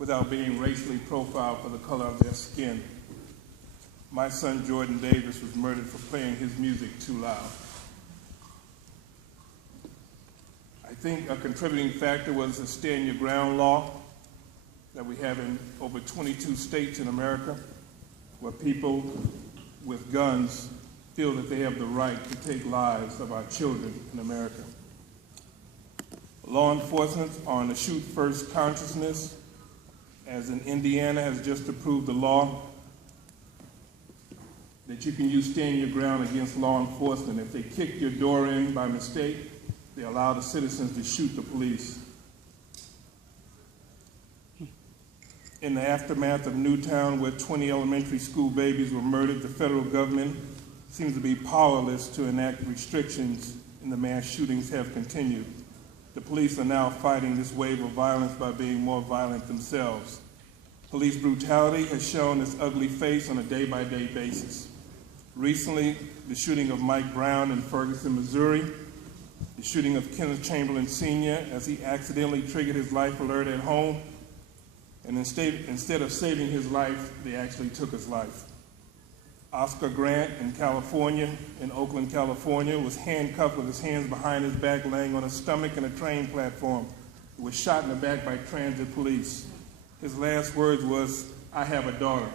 without being racially profiled for the color of their skin. My son, Jordan Davis, was murdered for playing his music too loud. I think a contributing factor was the stand your ground law that we have in over 22 states in America, where people with guns feel that they have the right to take lives of our children in America. Law enforcement are on a shoot first consciousness, as in Indiana has just approved the law that you can use stand your ground against law enforcement. If they kick your door in by mistake, they allow the citizens to shoot the police. In the aftermath of Newtown, where 20 elementary school babies were murdered, the federal government seems to be powerless to enact restrictions, and the mass shootings have continued. The police are now fighting this wave of violence by being more violent themselves. Police brutality has shown its ugly face on a day-by-day basis. Recently, the shooting of Mike Brown in Ferguson, Missouri, the shooting of Kenneth Chamberlain Sr. as he accidentally triggered his life alert at home, and instead of saving his life, they actually took his life. Oscar Grant in California, in Oakland, California, was handcuffed with his hands behind his back, laying on his stomach in a train platform. He was shot in the back by transit police. His last words was, "I have a daughter."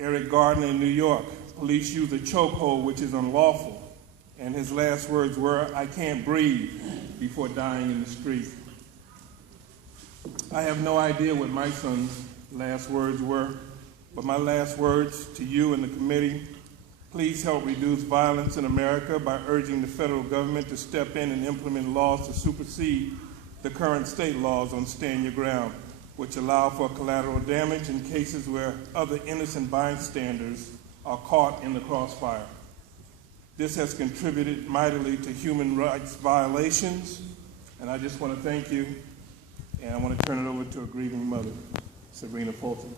Eric Gardner in New York, police used a chokehold, which is unlawful, and his last words were, "I can't breathe," before dying in the street. I have no idea what my son's last words were, but my last words to you and the committee: please help reduce violence in America by urging the federal government to step in and implement laws to supersede the current state laws on stand your ground, which allow for collateral damage in cases where other innocent bystanders are caught in the crossfire. This has contributed mightily to human rights violations, and I just want to thank you, and I want to turn it over to a grieving mother, Sabrina Fulton.